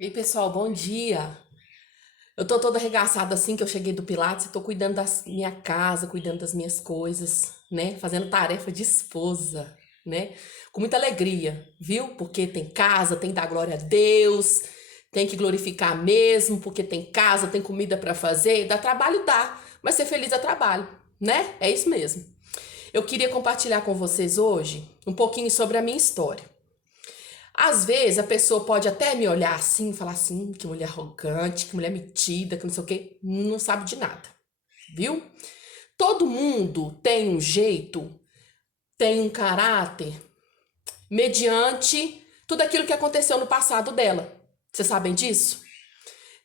E aí, pessoal, bom dia. Eu tô toda arregaçada assim que eu cheguei do Pilates e tô cuidando da minha casa, cuidando das minhas coisas, né? Fazendo tarefa de esposa, né? Com muita alegria, viu? Porque tem casa, tem que dar glória a Deus, tem que glorificar mesmo, porque tem casa, tem comida pra fazer. Dá trabalho, dá, mas ser feliz é trabalho, né? É isso mesmo. Eu queria compartilhar com vocês hoje um pouquinho sobre a minha história. Às vezes a pessoa pode até me olhar assim, falar assim, que mulher arrogante, que mulher metida, que não sei o quê, não sabe de nada, viu? Todo mundo tem um jeito, tem um caráter mediante tudo aquilo que aconteceu no passado dela. Vocês sabem disso?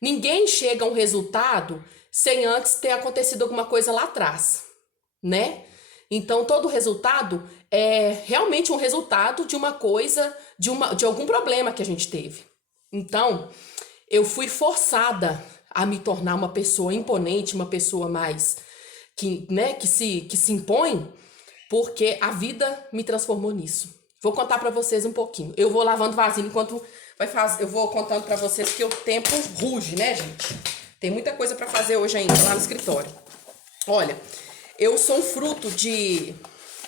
Ninguém chega a um resultado sem antes ter acontecido alguma coisa lá atrás, né? Então todo resultado é realmente um resultado de uma coisa, de algum problema que a gente teve. Então, eu fui forçada a me tornar uma pessoa imponente, uma pessoa mais que se impõe, porque a vida me transformou nisso. Vou contar para vocês um pouquinho. Eu vou lavando vasilha enquanto eu vou contando para vocês que o tempo ruge, né, gente? Tem muita coisa para fazer hoje ainda lá no escritório. Olha, eu sou um fruto de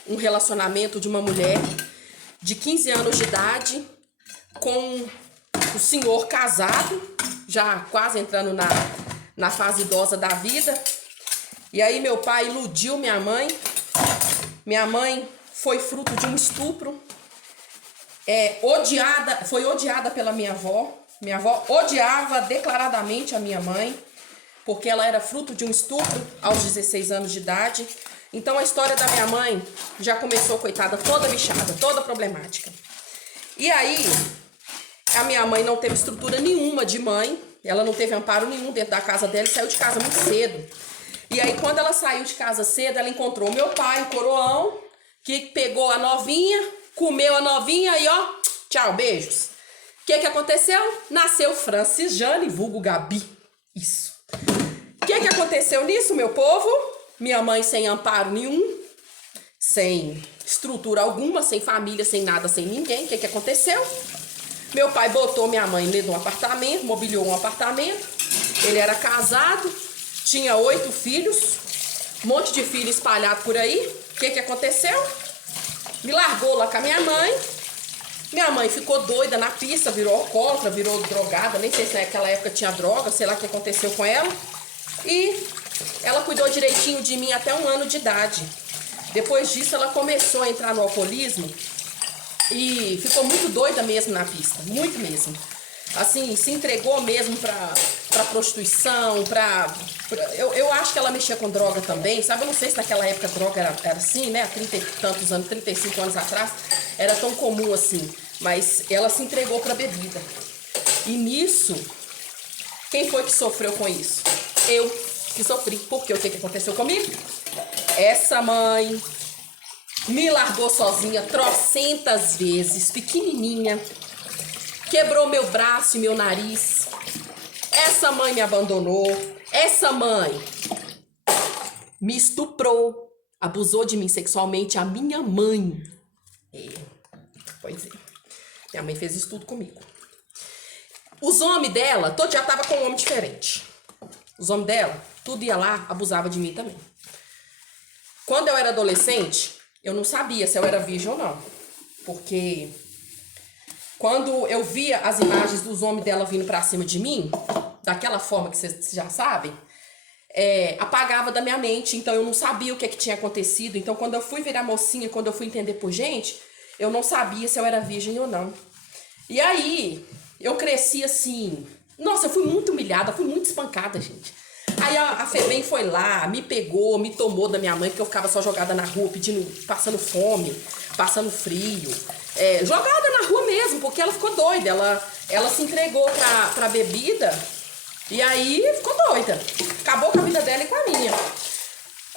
um relacionamento de uma mulher de 15 anos de idade com o senhor casado, já quase entrando na fase idosa da vida. E aí meu pai iludiu minha mãe. Minha mãe foi fruto de um estupro. Foi odiada pela minha avó. Minha avó odiava declaradamente a minha mãe, porque ela era fruto de um estupro aos 16 anos de idade. Então a história da minha mãe já começou, coitada, toda bichada, toda problemática. E aí, a minha mãe não teve estrutura nenhuma de mãe, ela não teve amparo nenhum dentro da casa dela e saiu de casa muito cedo. E aí, quando ela saiu de casa cedo, ela encontrou meu pai, o coroão, que pegou a novinha, comeu a novinha e ó, tchau, beijos. O que aconteceu? Nasceu Francis Jane, vulgo Gabi. Isso. O que aconteceu nisso, meu povo? Minha mãe sem amparo nenhum, sem estrutura alguma, sem família, sem nada, sem ninguém. O que aconteceu? Meu pai botou minha mãe dentro de um apartamento, mobiliou um apartamento. Ele era casado, tinha 8 filhos, um monte de filho espalhado por aí. O que aconteceu? Me largou lá com a minha mãe. Minha mãe ficou doida na pista, virou alcoólatra, virou drogada. Nem sei se naquela época tinha droga, sei lá o que aconteceu com ela. E ela cuidou direitinho de mim até 1 ano de idade. Depois disso, ela começou a entrar no alcoolismo e ficou muito doida mesmo na pista, muito mesmo. Assim, se entregou mesmo pra prostituição, eu acho que ela mexia com droga também, sabe? Eu não sei se naquela época a droga era assim, né? Há 30 e tantos anos, 35 anos atrás, era tão comum assim. Mas ela se entregou pra bebida. E nisso, quem foi que sofreu com isso? Eu que sofri. Porque o que aconteceu comigo? Essa mãe me largou sozinha trocentas vezes, pequenininha, quebrou meu braço e meu nariz. Essa mãe me abandonou. Essa mãe me estuprou, abusou de mim sexualmente, a minha mãe. Pois é, minha mãe fez isso tudo comigo. Os homens dela, todo dia tava com um homem diferente. Os homens dela, tudo ia lá, abusava de mim também. Quando eu era adolescente, eu não sabia se eu era virgem ou não. Porque quando eu via as imagens dos homens dela vindo pra cima de mim, daquela forma que vocês já sabem, apagava da minha mente. Então eu não sabia o que tinha acontecido. Então quando eu fui virar mocinha, quando eu fui entender por gente, eu não sabia se eu era virgem ou não. E aí, eu cresci assim. Nossa, eu fui muito humilhada, fui muito espancada, gente. Aí a Febem foi lá, me pegou, me tomou da minha mãe, porque eu ficava só jogada na rua, passando fome, passando frio. Jogada na rua mesmo, porque ela ficou doida. Ela se entregou pra bebida e aí ficou doida. Acabou com a vida dela e com a minha.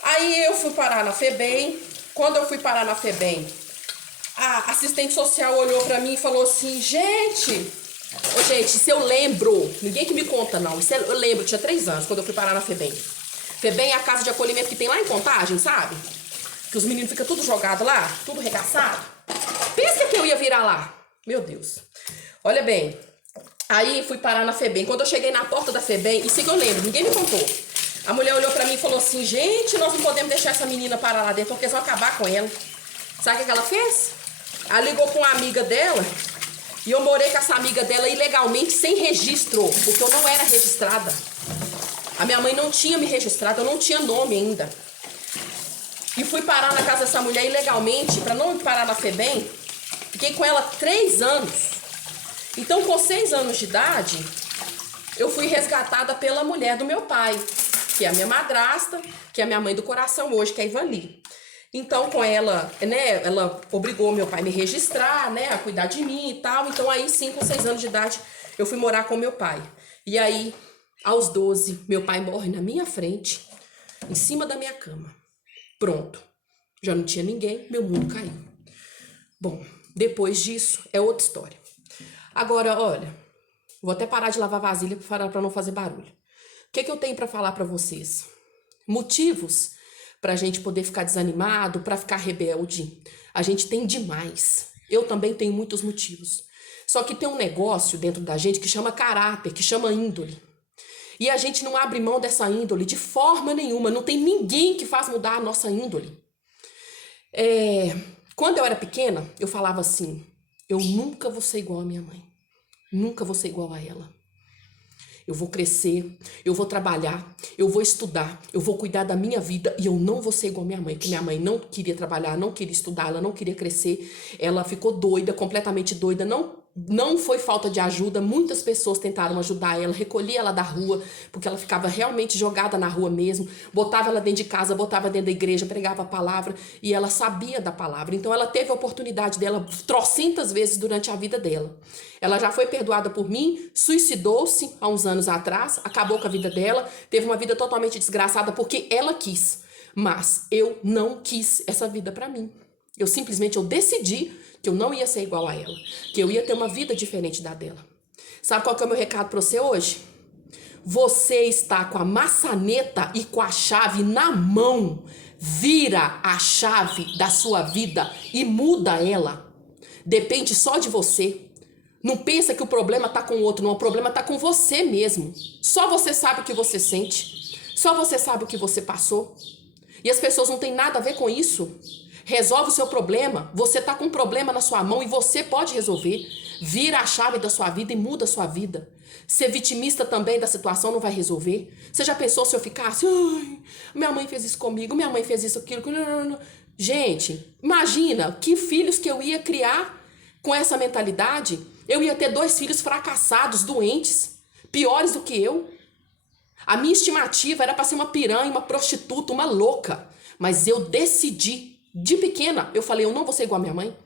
Aí eu fui parar na Febem. Quando eu fui parar na Febem, a assistente social olhou pra mim e falou assim: gente, se eu lembro, ninguém que me conta não, eu lembro, tinha 3 anos quando eu fui parar na Febem. Febem é a casa de acolhimento que tem lá em Contagem, sabe? Que os meninos ficam tudo jogado lá, tudo regaçado. Pensa que eu ia virar lá. Meu Deus. Olha bem, Aí fui parar na FEBEM. Quando eu cheguei na porta da FEBEM, isso que eu lembro, ninguém me contou. A mulher olhou pra mim e falou assim, gente, nós não podemos deixar essa menina parar lá dentro, porque eles vão acabar com ela. Sabe o que ela fez? Ela ligou pra uma amiga dela, e eu morei com essa amiga dela ilegalmente, sem registro, porque eu não era registrada. A minha mãe não tinha me registrado, eu não tinha nome ainda. E fui parar na casa dessa mulher ilegalmente, pra não parar na FEBEM. Fiquei com ela 3 anos. Então, com 6 anos de idade, eu fui resgatada pela mulher do meu pai, que é a minha madrasta, que é a minha mãe do coração hoje, que é a Ivani. Então, com ela, né, ela obrigou meu pai a me registrar, né, a cuidar de mim e tal. Então, aí sim, com 6 anos de idade, eu fui morar com meu pai. E aí, aos 12, meu pai morre na minha frente, em cima da minha cama. Pronto. Já não tinha ninguém, meu mundo caiu. Bom, depois disso, é outra história. Agora, olha, vou até parar de lavar vasilha para não fazer barulho. O que eu tenho para falar para vocês? Motivos para a gente poder ficar desanimado, para ficar rebelde. A gente tem demais. Eu também tenho muitos motivos. Só que tem um negócio dentro da gente que chama caráter, que chama índole. E a gente não abre mão dessa índole de forma nenhuma. Não tem ninguém que faz mudar a nossa índole. Quando eu era pequena, eu falava assim, eu nunca vou ser igual a minha mãe. Nunca vou ser igual a ela. Eu vou crescer, eu vou trabalhar, eu vou estudar, eu vou cuidar da minha vida e eu não vou ser igual a minha mãe, porque minha mãe não queria trabalhar, não queria estudar, ela não queria crescer, ela ficou doida, completamente doida, não foi falta de ajuda, muitas pessoas tentaram ajudar ela, recolhia ela da rua, porque ela ficava realmente jogada na rua mesmo, botava ela dentro de casa, botava dentro da igreja, pregava a palavra e ela sabia da palavra, então ela teve a oportunidade dela trocentas vezes durante a vida dela. Ela já foi perdoada por mim, suicidou-se há uns anos atrás, acabou com a vida dela, teve uma vida totalmente desgraçada porque ela quis, mas eu não quis essa vida pra mim. Eu decidi que eu não ia ser igual a ela, que eu ia ter uma vida diferente da dela. Sabe qual que é o meu recado pra você hoje? Você está com a maçaneta e com a chave na mão. Vira a chave da sua vida e muda ela. Depende só de você. Não pensa que o problema tá com o outro, não. O problema tá com você mesmo. Só você sabe o que você sente. Só você sabe o que você passou. E as pessoas não têm nada a ver com isso. Resolve o seu problema. Você tá com um problema na sua mão e você pode resolver. Vira a chave da sua vida e muda a sua vida. Ser vitimista também da situação não vai resolver. Você já pensou se eu ficasse, ai, minha mãe fez isso comigo, minha mãe fez isso, aquilo. Não. Gente, imagina que filhos que eu ia criar com essa mentalidade. Eu ia ter 2 filhos fracassados, doentes, piores do que eu. A minha estimativa era para ser uma piranha, uma prostituta, uma louca. Mas eu decidi, de pequena, eu falei, eu não vou ser igual a minha mãe.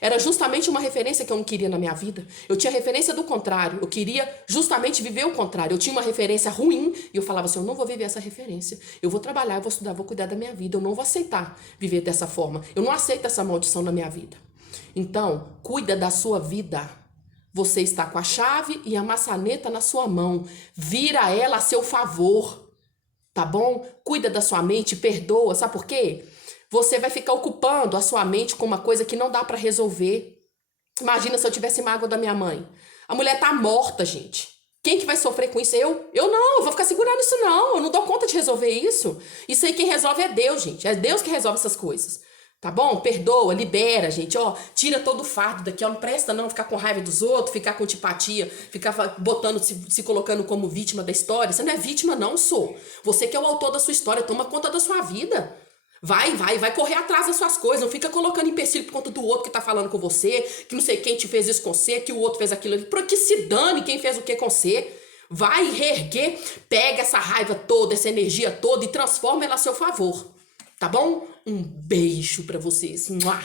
Era justamente uma referência que eu não queria na minha vida. Eu tinha referência do contrário. Eu queria justamente viver o contrário. Eu tinha uma referência ruim e eu falava assim, eu não vou viver essa referência. Eu vou trabalhar, eu vou estudar, vou cuidar da minha vida. Eu não vou aceitar viver dessa forma. Eu não aceito essa maldição na minha vida. Então, cuida da sua vida. Você está com a chave e a maçaneta na sua mão. Vira ela a seu favor, tá bom? Cuida da sua mente, perdoa. Sabe por quê? Você vai ficar ocupando a sua mente com uma coisa que não dá para resolver. Imagina se eu tivesse mágoa da minha mãe. A mulher tá morta, gente. Quem que vai sofrer com isso? Eu não, eu vou ficar segurando isso não. Eu não dou conta de resolver isso. Isso aí quem resolve é Deus, gente. É Deus que resolve essas coisas. Tá bom? Perdoa, libera, gente, ó, tira todo o fardo daqui, ó, não presta não ficar com raiva dos outros, ficar com antipatia, ficar botando, se colocando como vítima da história. Você não é vítima não, sou. Você que é o autor da sua história, toma conta da sua vida. Vai correr atrás das suas coisas, não fica colocando empecilho por conta do outro que tá falando com você, que não sei quem te fez isso com você, que o outro fez aquilo ali, que se dane quem fez o que com você. Vai reerguer, pega essa raiva toda, essa energia toda e transforma ela a seu favor. Tá bom? Um beijo pra vocês. Mua!